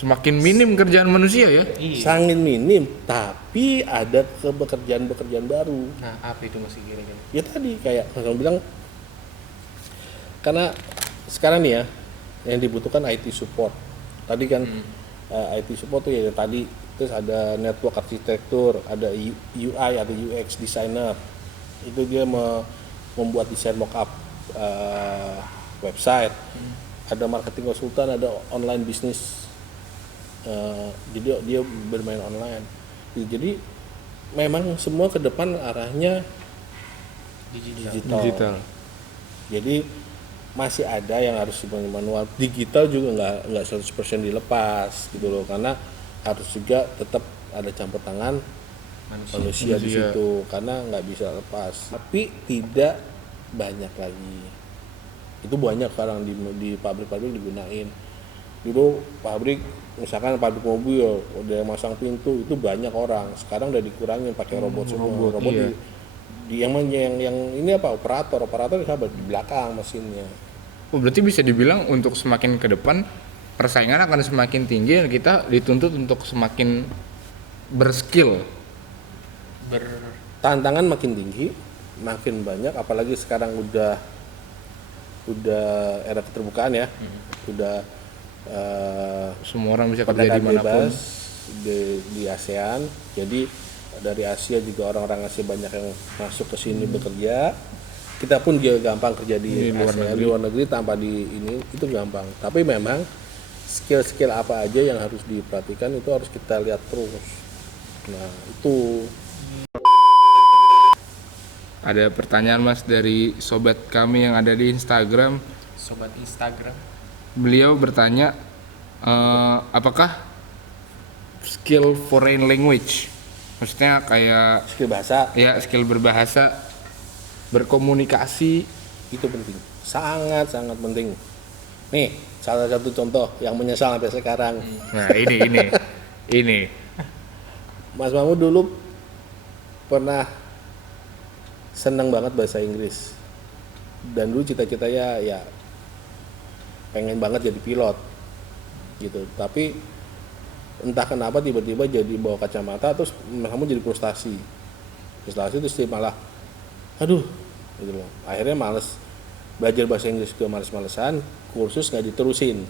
Semakin minim kerjaan manusia ya. Iya. Sangat minim, tapi ada pekerjaan baru. Nah, apa itu masih kira-kira? Ya tadi kayak kamu bilang, karena sekarang nih ya yang dibutuhkan IT support. Tadi kan IT support tuh ya tadi, terus ada network arsitektur, ada UI atau UX designer. Itu dia membuat desain mockup website. Ada marketing konsultan, ada online bisnis. Jadi dia bermain online. Jadi memang semua ke depan arahnya digital. Jadi masih ada yang harus manual. Digital juga nggak 100% dilepas gitu loh, karena harus juga tetap ada campur tangan manusia di situ, karena nggak bisa lepas. Tapi tidak banyak lagi. Itu banyak sekarang di pabrik-pabrik digunain. Dulu pabrik, misalkan pabrik mobil udah masang pintu, itu banyak orang. Sekarang udah dikurangin pakai robot semua. Robot iya. yang ini apa, operator sahabat di belakang mesinnya. Oh, berarti bisa dibilang untuk semakin ke depan persaingan akan semakin tinggi dan kita dituntut untuk semakin berskill. Tantangan makin tinggi, makin banyak, apalagi sekarang udah era keterbukaan ya. Udah Semua orang bisa kerja perdagangan dimanapun. bebas di ASEAN. Jadi dari Asia juga orang-orang Asia banyak yang masuk ke sini bekerja. Kita pun juga gampang kerja di luar negeri tanpa di ini, itu gampang. Tapi memang skill-skill apa aja yang harus diperhatikan itu harus kita lihat terus. Nah, itu Ada pertanyaan Mas dari sobat kami yang ada di Instagram. Sobat Instagram. Beliau bertanya, apakah skill foreign language, maksudnya kayak skill bahasa ya skill berbahasa, berkomunikasi, itu penting, sangat penting. Nih, salah satu contoh yang menyesal sampai sekarang. nah ini Mas Mahmud dulu pernah senang banget bahasa Inggris, dan dulu cita-citanya ya pengen banget jadi pilot gitu. Tapi entah kenapa tiba-tiba jadi bawa kacamata, terus kamu jadi frustasi terus dia malah aduh gitu loh. Akhirnya males belajar bahasa Inggris, juga males-malesan, kursus nggak diterusin.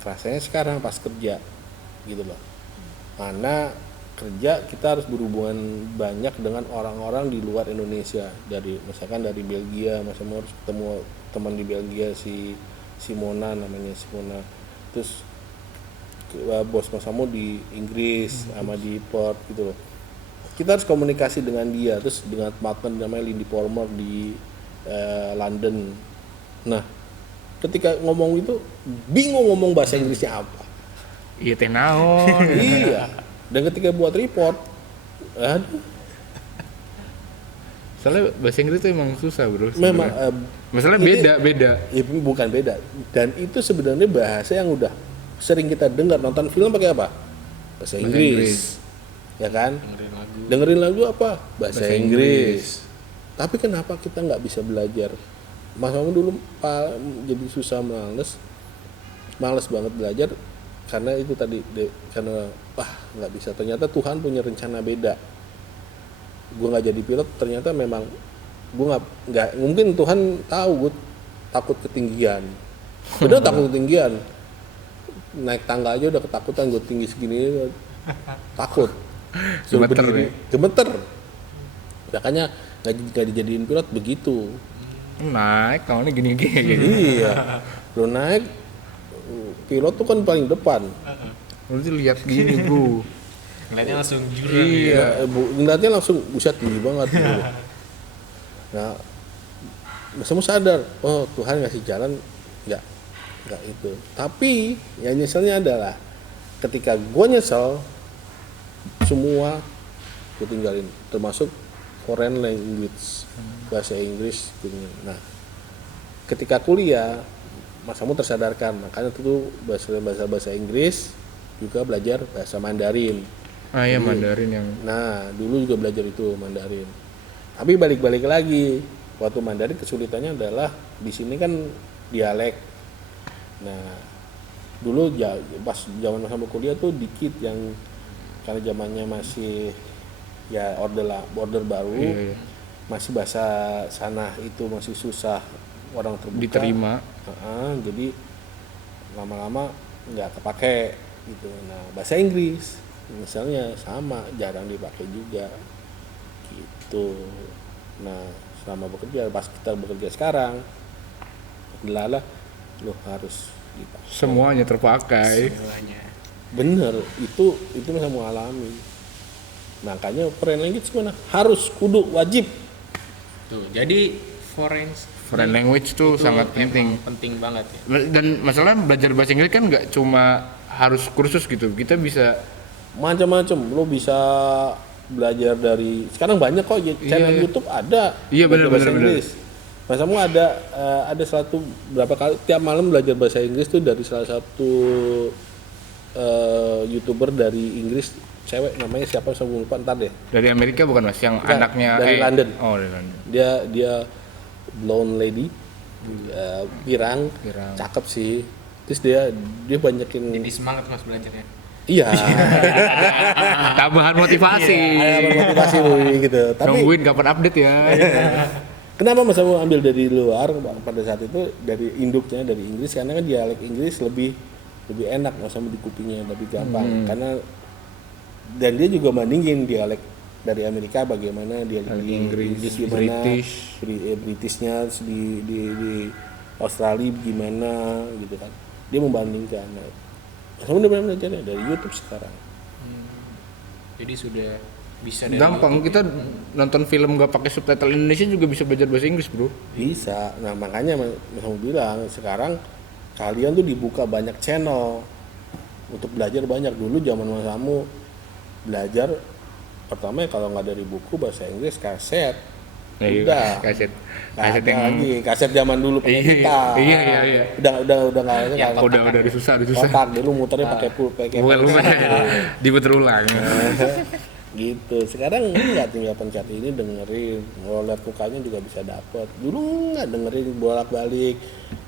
Rasanya sekarang pas kerja gitu loh, mana kerja kita harus berhubungan banyak dengan orang-orang di luar Indonesia, dari misalkan dari Belgia, Mas Mahmud harus ketemu teman di Belgia, si Simona namanya, terus bos Mas Mahmud di Inggris sama di Perth gitu loh. Kita harus komunikasi dengan dia, terus dengan partner namanya Lindy Palmer di London. Nah, ketika ngomong itu bingung ngomong bahasa Inggrisnya apa. iya teh naon. Iya. Dan ketika buat report, aduh, Soalnya bahasa Inggris tuh emang susah bro. memang Masalahnya ini- beda. ya, bukan beda. Dan itu sebenarnya bahasa yang udah sering kita dengar, nonton film pakai apa? Bahasa Inggris. Ya kan? Dengerin lagu apa? Bahasa Inggris. Tapi kenapa kita nggak bisa belajar? Mas Mamu dulu jadi susah, males banget belajar karena itu tadi karena nggak bisa. Ternyata Tuhan punya rencana beda. Gue nggak jadi pilot, ternyata memang gue nggak mungkin. Tuhan tahu gue takut ketinggian. Udah takut ketinggian, naik tangga aja udah ketakutan, gue tinggi segini takut. Suruh Gemeter berdiri, gemeter. Makanya nggak dijadiin pilot begitu. Naik tahunnya gini. Iya, lo naik pilot tuh kan paling depan. Berarti lihat gini bro. Ngeliatnya langsung jurang. Iya. Ngeliatnya langsung buset tinggi banget gitu. Nah, semua sadar, oh Tuhan ngasih jalan, nggak itu. Tapi yang nyeselnya adalah ketika gue nyesel, semua gue tinggalin, termasuk foreign language, bahasa Inggris. Nah, ketika kuliah, Mas kamu tersadarkan, makanya itu bahasa Inggris juga belajar bahasa Mandarin. Ah ya Mandarin yang. Nah, dulu juga belajar itu Mandarin. Tapi balik-balik lagi, waktu Mandarin kesulitannya adalah di sini kan dialek. Nah, dulu pas zaman sama kuliah tuh dikit yang karena zamannya masih ya order baru, Iya. masih bahasa sana itu masih susah orang terbuka Diterima. jadi lama-lama nggak kepake gitu. Nah bahasa Inggris misalnya sama jarang dipakai juga gitu. Nah selama bekerja, pas kita bekerja sekarang adalah lo harus dipakai. Semuanya terpakai. Semuanya. Bener, itu bisa mengalami. Makanya foreign language mana harus kudu wajib. Tuh, jadi Foreign language tuh itu sangat penting. emang penting banget ya. Dan masalahnya belajar bahasa Inggris kan nggak cuma harus kursus gitu. Kita bisa Macam-macam, lo bisa belajar dari sekarang banyak kok channel Iya. YouTube ada Iya, belajar bahasa bener. Inggris. Masamu ada satu berapa kali tiap malam belajar bahasa Inggris tuh dari salah satu YouTuber dari Inggris, cewek namanya siapa saya lupa ntar deh. dari Amerika bukan Mas, yang Bukan, anaknya dari London. Oh, dari London. Dia blonde lady, pirang, cakep sih. Terus dia banyakin Jadi semangat Mas belajarnya. iya Tambahan motivasi. ada motivasi gitu. Tapi Nungguin kapan update ya. kenapa Mas Amu ambil dari luar pada saat itu dari induknya dari Inggris karena kan dialek Inggris lebih enak Mas Amu di kupingnya lebih gampang karena dan dia juga bandingin dialek dari Amerika bagaimana dialek di Inggris gimana Britishnya terus di Australia gimana gitu kan dia membandingkan. Nah, Mas Amu udah belajarnya dari YouTube sekarang. Jadi sudah bisa dari Gampang, YouTube kita nonton film gak pakai subtitle Indonesia juga bisa belajar bahasa Inggris, Bro. Bisa. Nah makanya Mas Amu bilang sekarang kalian tuh dibuka banyak channel untuk belajar banyak. Dulu zaman Mas Amu belajar pertama kalau nggak dari buku bahasa Inggris kaset. Nah, iya, Udah. kaset Kaset yang lagi kaset zaman dulu pakai kita. Iya. Udah nggak ada kan. udah susah. Kotak dulu muternya pakai Bukan lumayan. Diputer ulang. gitu. Sekarang nggak tinggal pencet ini dengerin, kalau lihat mukanya juga bisa dapet. Dulu nggak dengerin bolak-balik,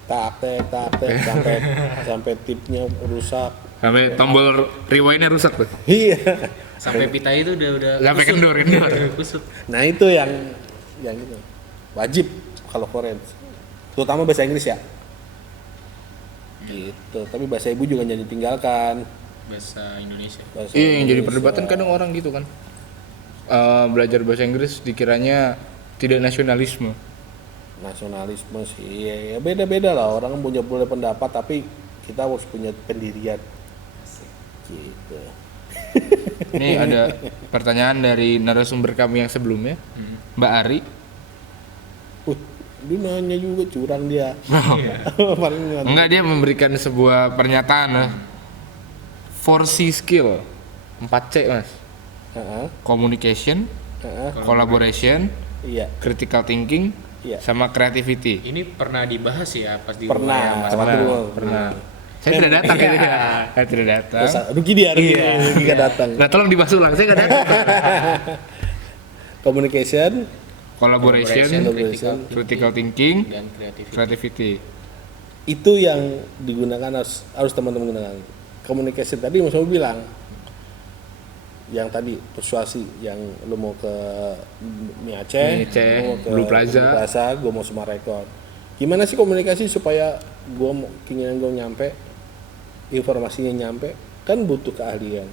tak sampai tipnya rusak. Sampai tombol rewind-nya rusak tuh. Iya. sampai pita itu udah Sampai kusut. kendur. Kusut. Nah itu yang itu wajib kalau foreign, terutama bahasa Inggris ya. Gitu. Tapi bahasa ibu juga jangan ditinggalkan. Bahasa Indonesia. Bahasa Iya, yang jadi Indonesia. perdebatan kadang orang gitu kan. Belajar bahasa Inggris dikiranya tidak nasionalisme. Nasionalisme sih ya beda-beda lah, orang punya boleh pendapat tapi kita harus punya pendirian gitu. Ini ada pertanyaan dari narasumber kami yang sebelumnya, Mbak Ari. Dia nanya juga curang dia. Paling nggak- Enggak, dia memberikan sebuah pernyataan 4C skill, 4C Mas. Heeh, Communication, heeh, collaboration, iya, critical thinking, iya. sama creativity. Ini pernah dibahas ya pas di Pernah, rumah ya, Mas? Pernah. Saya tidak datang ini ya. Saya tidak datang. Terus, rugi dia, rugi nggak datang. Nah, tolong dibahas ulang. Saya nggak datang. Communication, Collaboration, Collaboration. critical thinking, Dan kreatif. creativity. itu yang digunakan harus teman-teman gunakan. Communication tadi Mas Abu bilang, yang tadi persuasi, yang lu mau ke Mie Aceh, Mie Aceh, lu mau ke Blue Plaza. gue mau sama Rekor. Gimana sih komunikasi supaya gue keinginan gue nyampe, informasinya nyampe, kan butuh keahlian.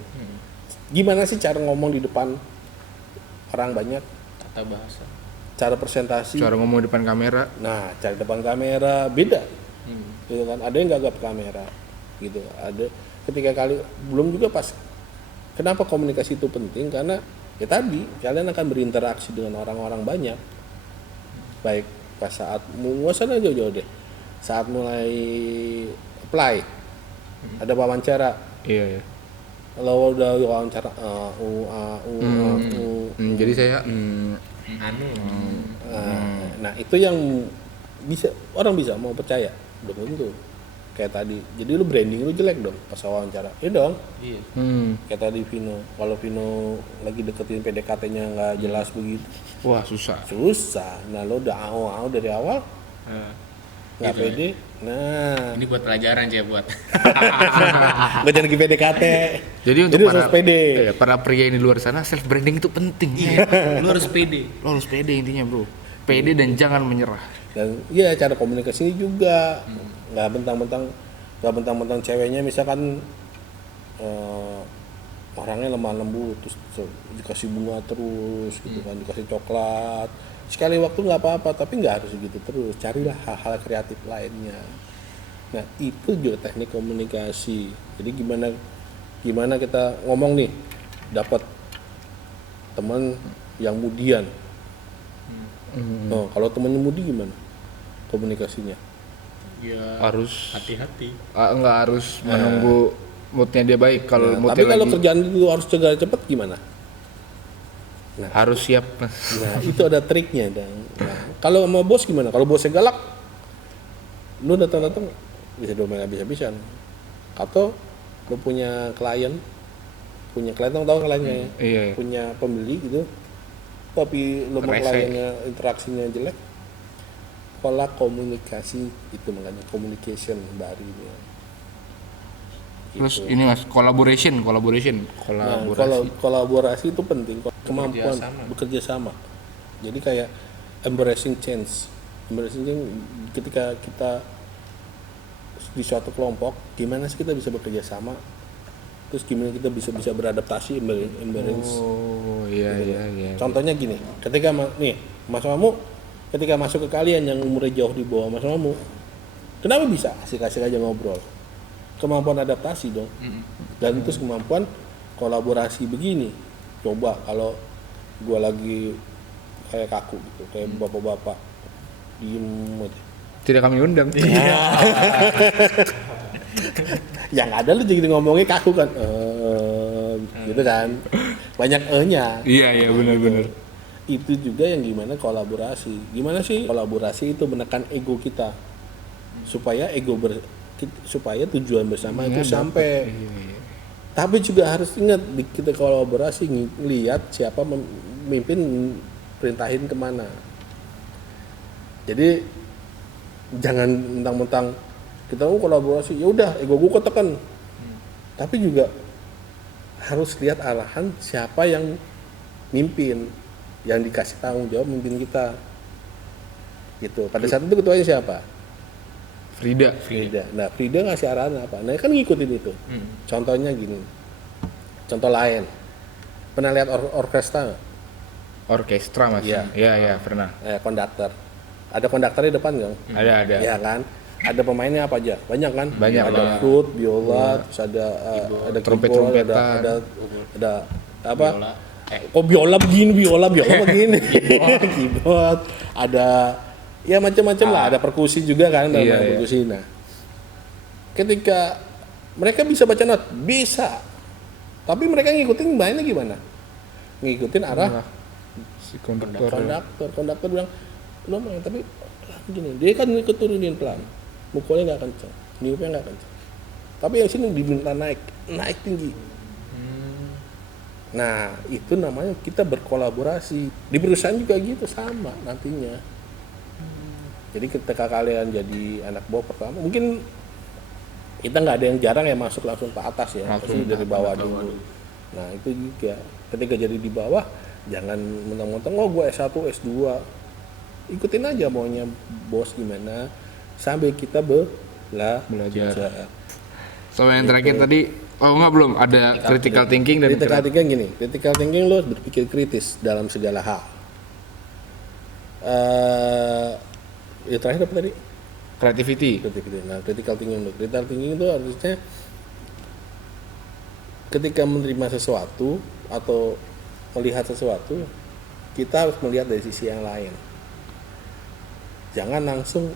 Gimana sih cara ngomong di depan orang banyak, Tata bahasa. cara presentasi, Cara ngomong di depan kamera. nah cara depan kamera beda, gitu kan. Ada yang gagap kamera, gitu. Ada ketika kali belum juga pas. Kenapa komunikasi itu penting? Karena ya tadi kalian akan berinteraksi dengan orang-orang banyak, baik pas saat nggak usah jauh-jauh deh, saat mulai apply, ada wawancara. Iya, iya. Kalau udah wawancara, Jadi saya Anu. nah itu yang bisa orang bisa mau percaya, belum tentu. Kayak tadi, jadi lu branding lu jelek dong pas wawancara, iya dong. Iya. Kayak tadi Vino, kalau Vino lagi deketin PDKT-nya nggak jelas begitu, wah susah. susah. Nah lo udah awal dari awal nggak pede, Nah, Ini buat pelajaran aja buat. nggak jadi PDKT. Jadi untuk Jadi harus pede. iya, para pria yang di luar sana self branding itu penting. Lu harus pede. Lo harus pede intinya, Bro. Pede dan jangan menyerah. Dan ya cara komunikasi ini juga nggak bentang-bentang ceweknya misalkan orangnya lemah lembut terus dikasih bunga terus gitu kan, dikasih coklat sekali waktu nggak apa-apa, tapi nggak harus gitu terus, carilah hal-hal kreatif lainnya. Nah itu juga teknik komunikasi. Jadi gimana kita ngomong nih dapat teman yang mudian. Kalau temannya mudi gimana komunikasinya? Ya Harus hati-hati. nggak harus menunggu moodnya dia baik. Kalau Nah, moodnya tapi kalau lagi kerjaan itu harus segera cepet gimana? harus siap. Nah itu ada triknya. Nah, kalau sama bos gimana? Kalau bosnya galak, lu datang bisa domel habis-habisan. Atau lu punya klien tahu kliennya ya? Iya. Punya pembeli gitu, tapi lu mau Rese. kliennya interaksinya jelek, pola komunikasi itu makanya communication barunya. Terus ini Mas, collaboration. Nah, kalau kolaborasi itu penting, kemampuan bekerja sama. Jadi kayak embracing change ketika kita di suatu kelompok, gimana sih kita bisa bekerja sama? Terus gimana kita bisa beradaptasi, embrace. Oh iya iya. Contohnya gini, ketika Mas Mamu ketika masuk ke kalian yang umurnya jauh di bawah Mas Mamu, kenapa bisa asik-asik aja ngobrol? Kemampuan adaptasi dong. Dan terus kemampuan kolaborasi begini. Coba kalau gua lagi kayak kaku gitu, kayak bapak-bapak diem aja. Tidak kami undang. Yang ada lu jadi ngomongnya kaku kan, gitu kan, banyak nya. Iya benar. Itu juga yang gimana kolaborasi. Gimana sih kolaborasi itu menekan ego kita supaya supaya tujuan bersama itu sampai. Iya. Tapi juga harus ingat kita kolaborasi lihat siapa memimpin, perintahin kemana. Jadi jangan mentang-mentang kita mau kolaborasi, ya udah ego gue ketekan. Tapi juga harus lihat arahan siapa yang mimpin, yang dikasih tanggung jawab mimpin kita. Gitu. Pada saat itu ketuanya siapa? Frida. Nah, Frida ngasih arahan apa? Nah, kan ngikutin itu. Contohnya gini. Contoh lain. Pernah lihat orkestra nggak? Orkestra Mas. Iya. Iya pernah. Konduktor. Ada konduktor di depan nggak? Ada. Iya kan? Ada pemainnya apa aja? Banyak kan? Banyak Ada banget. flute, biola, terus ada keyboard, ada apa? Biola. Kok biola begini? Keyboard, ada ya macam-macam lah, ada perkusi juga kan, ada perkusi. Nah, ketika mereka bisa baca not, bisa. Tapi mereka ngikutin mainnya gimana? Ngikutin arah Si konduktor. konduktor bilang, "Lo main tapi begini." Dia kan ikut turunin pelan. Mukulnya nggak kencang, niupnya nggak kencang. Tapi yang sini diminta naik tinggi. Nah, itu namanya kita berkolaborasi. Di perusahaan juga gitu sama nantinya. Jadi ketika kalian jadi anak bawah pertama, mungkin kita nggak ada yang jarang ya masuk langsung ke atas ya, pasti dari bawah dulu. Nah itu juga ketika jadi di bawah, jangan mentang-mentang gue S1, S2, ikutin aja maunya bos gimana, sambil kita belajar. Sama yang terakhir tadi, belum ada critical thinking dan Critical thinking gini, critical thinking lo berpikir kritis dalam segala hal. Ya terakhir apa tadi? creativity. Nah, critical thinking itu harusnya ketika menerima sesuatu atau melihat sesuatu, kita harus melihat dari sisi yang lain. Jangan langsung,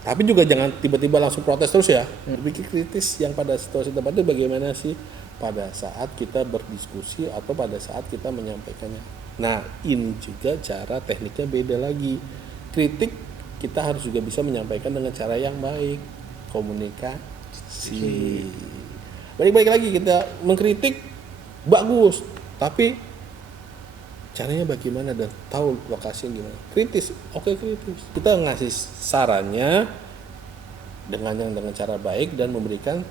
tapi juga jangan tiba-tiba langsung protes terus ya. Berpikir kritis yang pada situasi tempat itu bagaimana sih pada saat kita berdiskusi atau pada saat kita menyampaikannya. Nah, ini juga cara tekniknya beda lagi. Kritik kita harus juga bisa menyampaikan dengan cara yang baik, komunikasi. Balik lagi, kita mengkritik bagus, tapi caranya bagaimana dan tahu lokasinya gimana. Kritis, oke kritis. Kita ngasih sarannya dengan cara baik dan memberikan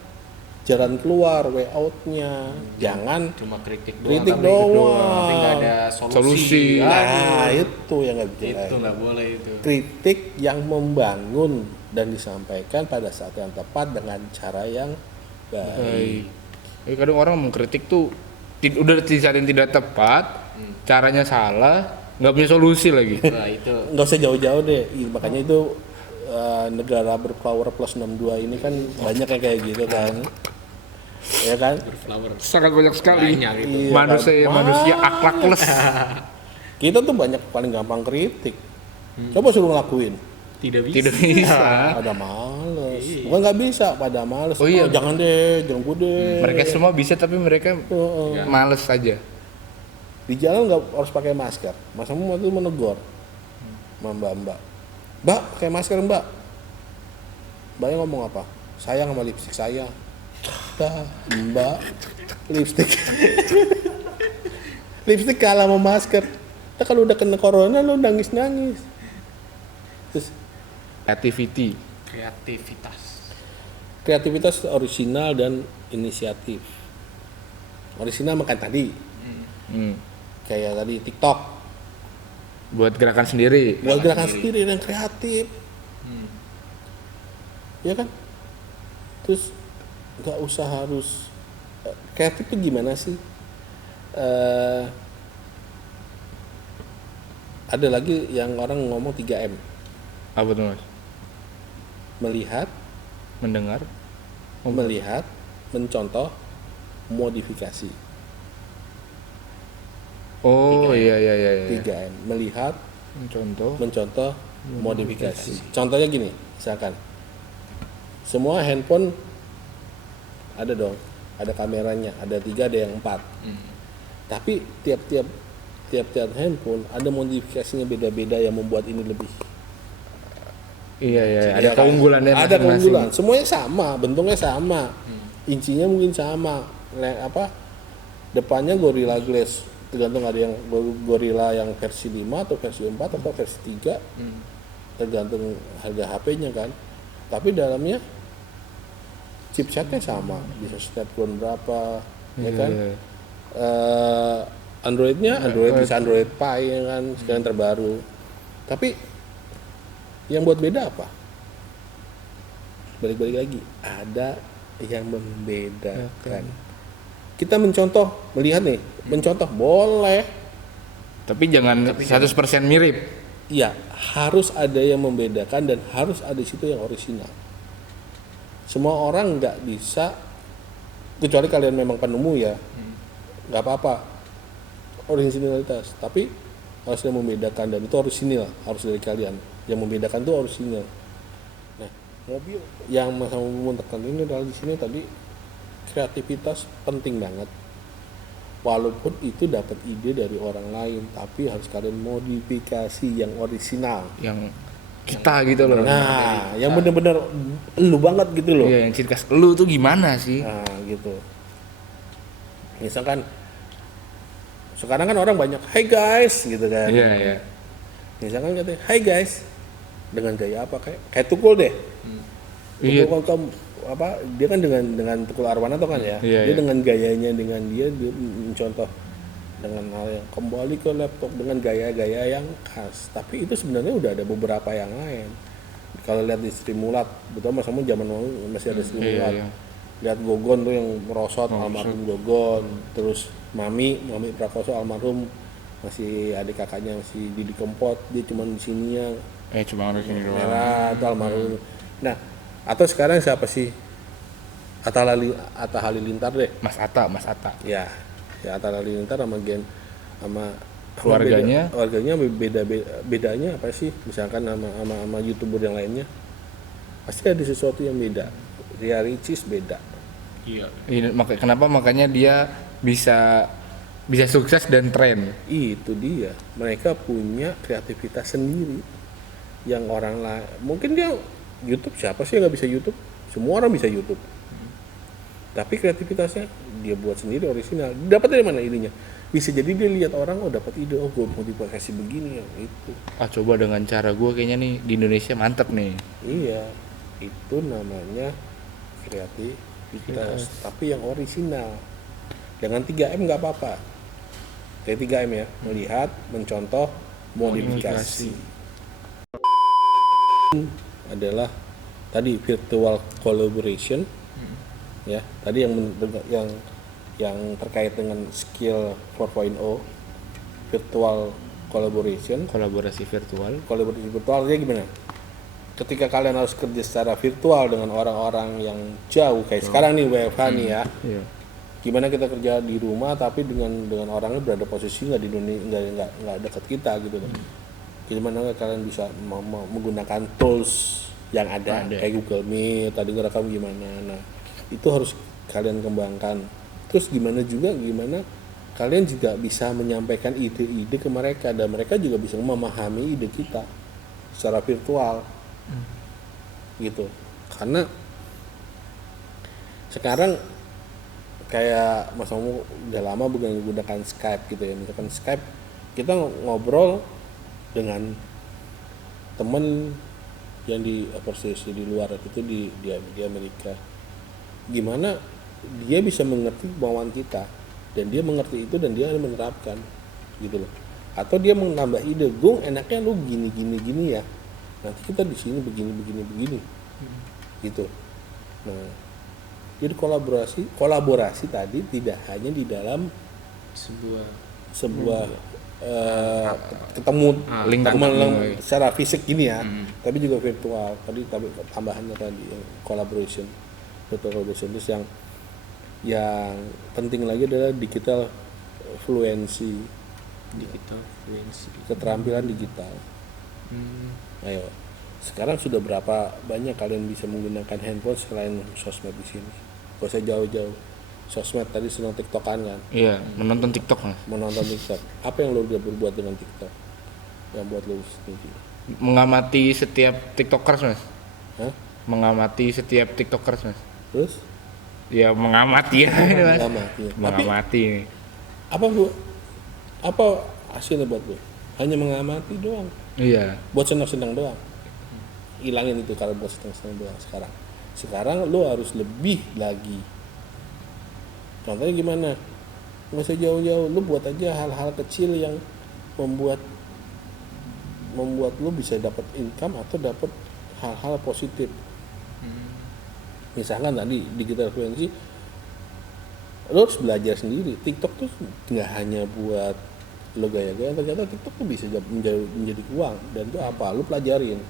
jalan keluar, way out-nya. Jangan Cuma kritik doang. kritik tapi- doang. Tapi nggak ada solusi. Solusi. Nah, itu yang nggak bisa. Itu nggak boleh itu. Kritik yang membangun dan disampaikan pada saat yang tepat dengan cara yang baik. Kadang orang mengkritik tuh udah di saat yang tidak tepat, caranya salah, nggak punya solusi lagi. Nah, itu Nggak usah jauh-jauh deh. Makanya itu negara berpower plus 62 ini kan banyak yang kayak gitu kan. Ya kan? berflower. Sangat banyak sekali. Banyak gitu. Iya, Manusia kan? akhlakless. Kita tuh banyak paling gampang kritik. Coba suruh ngelakuin. Tidak bisa. Tidak bisa. Pada males. Bukan nggak bisa, pada males. Oh iya. Jangan deh, jangan gue deh. Mereka semua bisa tapi mereka Heeh. males saja. Di jalan nggak harus pakai masker. Masa mau tuh menegur mbak, mbak pakai masker mbak. Mbaknya ngomong apa? Sayang sama lipstik saya. Dah, mbak lipstik. Lipstik kalah sama masker. Nah, kalau udah kena corona lu nangis. Terus Creativity. kreativitas orisinal dan inisiatif. Orisinal makan tadi, Hmm. kayak tadi TikTok. Buat gerakan sendiri. Buat gerakan sendiri dan kreatif. Ya kan? Terus nggak usah harus kreatif tuh gimana sih? Ada lagi yang orang ngomong 3M. Apa tuh Mas? Melihat, Mendengar. melihat, mencontoh, modifikasi. Oh iya. 3M. Melihat, Contoh. mencontoh, modifikasi. Contohnya gini, misalkan semua handphone ada dong, ada kameranya, ada 3, ada yang 4. Tapi tiap-tiap handphone ada modifikasinya beda-beda yang membuat ini lebih. Iya. Ada Ya kan? keunggulannya Ada masing-masing. keunggulan. Semuanya sama, bentuknya sama, incinya mungkin sama. Depannya Gorilla Glass, tergantung ada yang Gorilla yang versi 5 atau versi 4 atau versi 3, tergantung harga HP-nya kan. Tapi dalamnya chipsetnya sama, bisa Snapdragon berapa, ya kan? Iya. Android-nya bisa Android Pie ya kan, sekarang terbaru. Tapi yang buat beda apa? Balik-balik lagi, ada yang membedakan. Kita mencontoh, melihat nih, mencontoh boleh. Tapi jangan 100% mirip. Iya, harus ada yang membedakan dan harus ada di situ yang orisinal. Semua orang nggak bisa, kecuali kalian memang penemu ya, nggak apa-apa, originalitas. Tapi harus yang membedakan dan itu orisinal, harus dari kalian. Yang membedakan itu orisinal. Nah, mobil yang Mas Mumun tekan ini adalah di sini tadi kreativitas penting banget. Walaupun itu dapat ide dari orang lain, tapi harus kalian modifikasi yang orisinal. Yang kita gitu loh. Nah, yang bener-bener lu banget gitu loh. Iya, yang ciri khas lu tuh gimana sih? Nah, gitu. Misalkan sekarang kan orang banyak, "Hey guys," gitu kan. Iya. Misalkan katanya, "Hey guys," dengan gaya apa kayak Tukul deh. Iya. Tukul kan apa? Dia kan dengan Tukul Arwana tuh kan ya. Iya, Dia iya. dengan gayanya, dengan dia mencontoh dengan hal yang kembali ke laptop dengan gaya-gaya yang khas. Tapi itu sebenarnya udah ada beberapa yang lain. Kalau lihat di Streamulat, betul Mas Amun zaman lalu masih ada Streamulat. Iya. Lihat Gogon tuh yang merosot, almarhum Gogon. Terus Mami Prakoso almarhum, masih adik kakaknya masih Didi Kempot, dia cuma di sini yang Cuma harus ini doang. merah itu almarhum. Nah, atau sekarang siapa sih? Atta Halilintar deh. Mas Atta. Ya Atta Halilintar sama Keluarganya? keluarganya bedanya apa sih? Misalkan sama YouTuber yang lainnya. Pasti ada sesuatu yang beda. Ria Ricis beda. Iya. Kenapa makanya dia bisa sukses dan tren. Itu dia. Mereka punya kreativitas sendiri. Yang orang lain, mungkin dia YouTube, siapa sih yang nggak bisa YouTube? Semua orang bisa YouTube. Tapi kreativitasnya dia buat sendiri orisinal. Dapat dari mana idenya? Bisa jadi dia lihat orang, dapat ide, gue mau dipakasi begini ya itu. Coba dengan cara gue kayaknya nih di Indonesia mantep nih. Iya. itu namanya kreativitas, tapi yang orisinal. Dengan 3M nggak apa-apa. Kayak 3M ya, melihat, mencontoh, modifikasi. Adalah tadi virtual collaboration, ya. Tadi yang terkait dengan skill 4.0, virtual collaboration. Kolaborasi virtual. Kolaborasi virtualnya gimana? Ketika kalian harus kerja secara virtual dengan orang-orang yang jauh kayak sekarang nih WFH nih ya. Iya. Gimana kita kerja di rumah tapi dengan orangnya berada posisi nggak di dunia, nggak dekat kita gitu loh. Gimana kalian bisa menggunakan tools yang ada kayak Google Meet, tadi ngerekam gimana. Nah, itu harus kalian kembangkan. Terus gimana kalian juga bisa menyampaikan ide-ide ke mereka dan mereka juga bisa memahami ide kita secara virtual. Gitu. Karena sekarang kayak Mas Omu udah lama bukan menggunakan Skype gitu ya. Misalkan Skype kita ngobrol dengan temen yang di overseas di luar itu di Amerika. Gimana dia bisa mengerti kemauan kita dan dia mengerti itu dan dia menerapkan gitu loh. Atau dia menambah ide, "Gung, enaknya lu gini ya. Nanti kita di sini begini." Gitu. Nah, jadi kolaborasi tadi tidak hanya di dalam sebuah ketemu secara fisik gini ya, tapi juga virtual. Tadi tambahannya tadi collaboration, virtual collaboration. Terus yang penting lagi adalah digital fluency, keterampilan digital. Ayo, sekarang sudah berapa banyak kalian bisa menggunakan handphone selain sosmed di sini? Gak usah jauh-jauh. Sosmed tadi senang TikTokan kan? Iya, menonton TikTok Mas. Menonton TikTok. Apa yang lo udah berbuat dengan TikTok? Yang buat lo setuju? Mengamati setiap TikTokers Mas. Hah? Mengamati setiap TikTokers Mas. Terus? Ya mengamati ya Mas. Mengamati. Mengamati. Apa hasilnya buat lo? Hanya mengamati doang. Iya. Buat senang-senang doang. Hilangin itu kalau buat senang-senang doang sekarang. Sekarang lo harus lebih lagi. Contohnya gimana? Nggak usah jauh-jauh, lu buat aja hal-hal kecil yang membuat lu bisa dapat income atau dapat hal-hal positif. Misalkan tadi digital fluency, lu harus belajar sendiri. TikTok tuh nggak hanya buat lu gaya-gaya, ternyata TikTok tuh bisa menjadi uang. Dan itu apa? Lu pelajarin.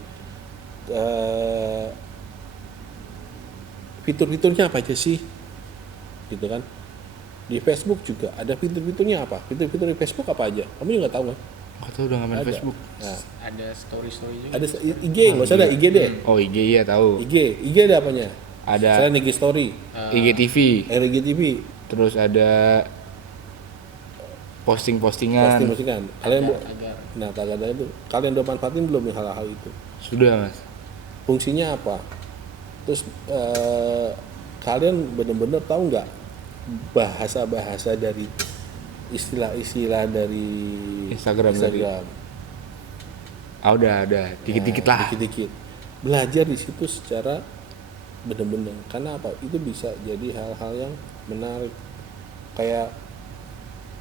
Fitur-fiturnya apa aja sih? Gitu kan? Di Facebook juga ada fitur-fiturnya apa? Fitur-fitur di Facebook apa aja? Kamu juga nggak tahu kan? Nggak tahu udah nggak main Facebook. Nah, Ada story juga. ada IG, nggak usah ada IG deh. Oh IG iya tahu. IG ada apanya? Ada Saya IG Story, IGTV. IGTV, Terus ada posting-postingan. posting-postingan. Kalian Agar nah kagak ada itu. Kalian udah manfaatin belum hal-hal itu? Sudah Mas. Fungsinya apa? Terus kalian benar-benar tahu nggak bahasa-bahasa dari istilah-istilah dari Instagram. Ah udah dikit-dikit lah. Dikit-dikit. Belajar di situ secara benar-benar. Karena apa? Itu bisa jadi hal-hal yang menarik. Kayak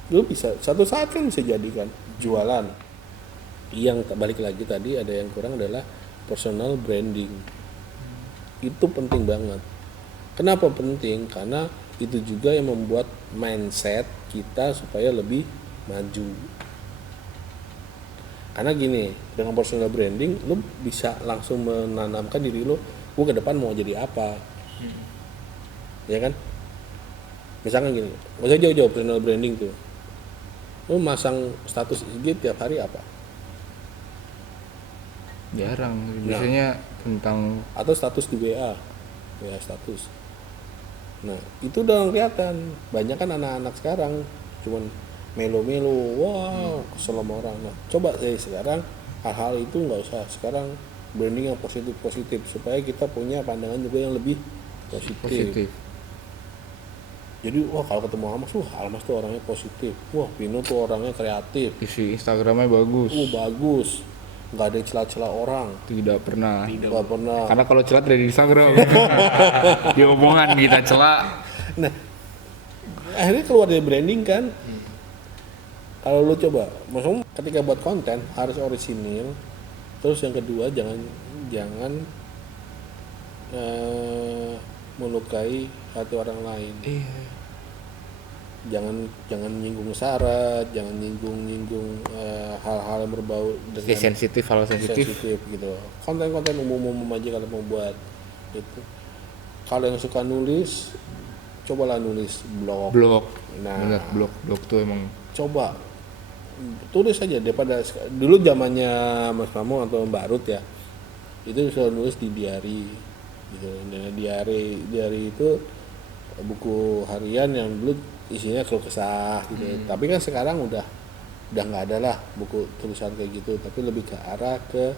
lu bisa satu saat kan bisa jadikan jualan. Yang balik lagi tadi ada yang kurang adalah personal branding. Itu penting banget. Kenapa penting? Karena itu juga yang membuat mindset kita supaya lebih maju. Karena gini, dengan personal branding lu bisa langsung menanamkan diri lu, gue ke depan mau jadi apa. Ya kan? Misalkan gini, nggak usah jauh-jauh personal branding tuh. Lu masang status IG tiap hari apa? Jarang. Biasanya tentang Atau status di WA status. Nah itu udah kelihatan. Banyak kan anak-anak sekarang cuman melo-melo, wow kesel sama orang. Nah coba sekarang hal-hal itu nggak usah. Sekarang branding yang positif supaya kita punya pandangan juga yang lebih positif. Jadi wah kalau ketemu Almas tuh orangnya positif. Wah Pino tuh orangnya kreatif. isi Instagramnya bagus. Bagus. nggak ada celah-celah orang, Tidak pernah. nggak pernah. Karena kalau celat dari Instagram. Di omongan kita celak. Nah, akhirnya keluar dari branding kan. Kalau lu coba, maksudnya ketika buat konten harus orisinil. Terus yang kedua jangan melukai hati orang lain. Iya. Jangan nyinggung syarat, jangan nyinggung hal-hal yang berbau dengan Sensitif, hal sensitif. gitu. Konten-konten umum aja kalau mau buat itu. Kalau yang suka nulis, cobalah nulis blog. Blog. Nah, Bener, blog tuh emang coba tulis aja daripada dulu zamannya Mas Mamo atau Mbak Ruth ya, itu selalu nulis di diary gitu. Nah, diary itu buku harian yang dulu isinya keluh kesah gitu. Tapi kan sekarang udah nggak ada lah buku tulisan kayak gitu, tapi lebih ke arah ke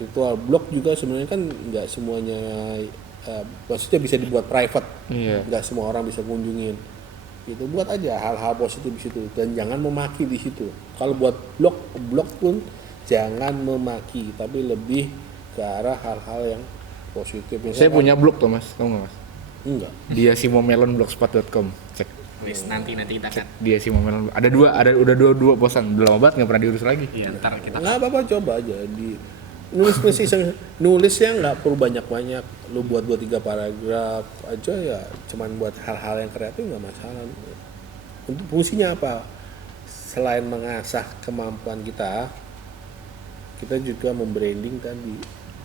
virtual. Blog juga sebenarnya kan nggak semuanya maksudnya bisa dibuat private. Iya. Nggak semua orang bisa kunjungin. Gitu, buat aja hal-hal positif di situ dan jangan memaki di situ. Kalau buat blog pun jangan memaki, tapi lebih ke arah hal-hal yang positif. Saya punya blog tuh Mas, tahu nggak Mas? Enggak. Dia simomelonblogspot.com. Cek. Wis, nanti kita akan. Dia Simomelon. Udah dua posan. Udah lama banget nggak pernah diurus lagi. Iya, ntar kita Nggak apa-apa, coba aja di nulisnya nggak perlu banyak-banyak. Lu buat 3 paragraf aja ya, cuman buat hal-hal yang kreatif nggak masalah. Untuk fungsinya apa? Selain mengasah kemampuan kita juga membranding tadi.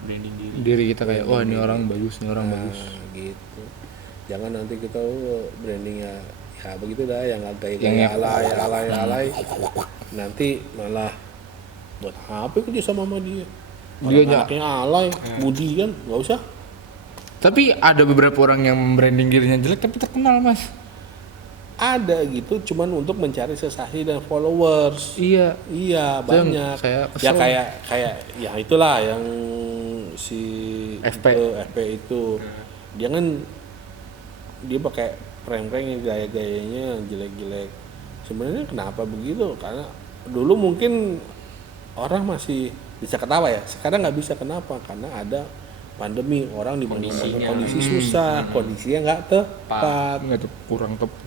branding diri. Diri kita kayak, oh ini orang bagus, ini orang bagus. Gitu. Jangan nanti kita brandingnya ya begitu dah, yang Yang alay. Nanti malah buat HP kerja sama dia. Dia Orang anaknya alay, budian, nggak usah. Tapi ada beberapa orang yang branding dirinya jelek tapi terkenal Mas. Ada gitu, cuman untuk mencari sensasi dan followers. Iya. Iya, Itu yang banyak. saya Ya kesel. kayak ya itulah yang si FP. FP itu. Dia pakai prank-prank yang gaya-gayanya jelek-jelek. Sebenarnya kenapa begitu? Karena dulu mungkin orang masih bisa ketawa ya. Sekarang nggak bisa, kenapa? Karena ada pandemi, orang di Kondisinya. kondisi susah, kondisinya nggak tepat. Enggak tuh kurang tepat.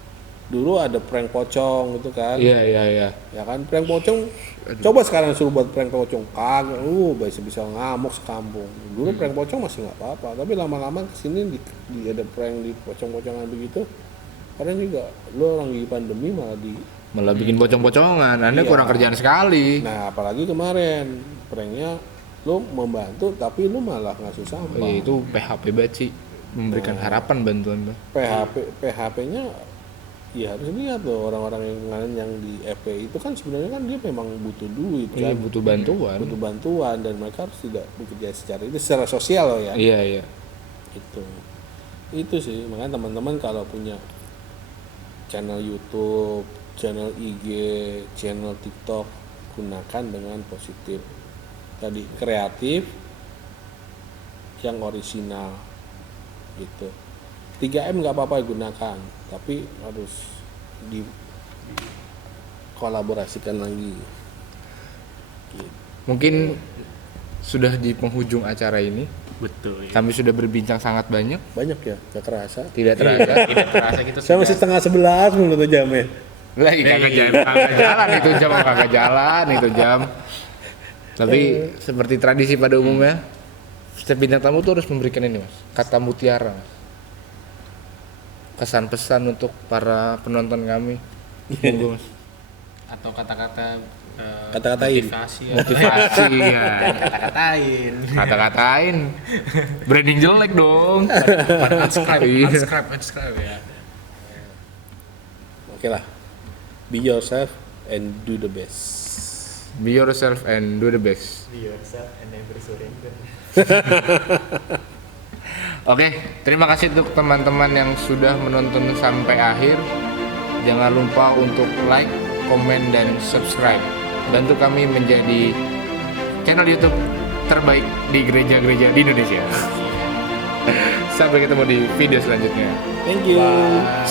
Dulu ada prank pocong gitu kan. Iya. Ya kan, prank pocong. Coba sekarang suruh buat prank pocong, kagak, bisa ngamuk sekampung. Dulu prank pocong masih nggak apa-apa, tapi lama-lama kesini ada prank di pocong-pocongan begitu. Kadang juga lu orang di pandemi Malah bikin pocong-pocongan. Anda Iya. kurang kerjaan sekali. Nah, apalagi kemarin pranknya lu membantu tapi lu malah ngasih Oh, sampah. iya, itu PHP banget sih. Memberikan harapan bantuan tuh. PHP-nya ya harus lihat tuh, orang-orang yang di FP itu kan sebenarnya kan dia memang butuh duit Iya, kan. butuh bantuan. Butuh bantuan dan mereka harus tidak bekerja secara sosial loh ya. Iya. Itu sih, makanya teman-teman kalau punya channel YouTube, channel IG, channel TikTok, gunakan dengan positif. Tadi kreatif, yang orisinal gitu. 3M nggak apa-apa gunakan, tapi harus dikolaborasikan lagi. Gitu. Mungkin sudah di penghujung acara ini. Betul. Ya. Kami sudah berbincang sangat banyak. Banyak ya, nggak kerasa. Tidak terasa. Tidak terasa kita Saya masih setengah 11 menurut jamnya. Lagi kagak jalan itu jam, kagak jalan itu jam. Tapi seperti tradisi pada umumnya, setiap bintang tamu tuh harus memberikan ini Mas, kata mutiara Mas. Kesan-pesan untuk para penonton kami. Monggo Mas. atau kata-kata Kata-katain. Motivasi ya. kata-katain. Kata-katain. Branding jelek dong. Iya. unscribe ya. Oke lah. Be yourself and do the best. Be yourself and do the best. Be yourself and never surrender. Oke, terima kasih untuk teman-teman yang sudah menonton sampai akhir. Jangan lupa untuk like, komen, dan subscribe. Bantu kami menjadi channel YouTube terbaik di gereja-gereja di Indonesia. Sampai ketemu di video selanjutnya. Thank you. Bye.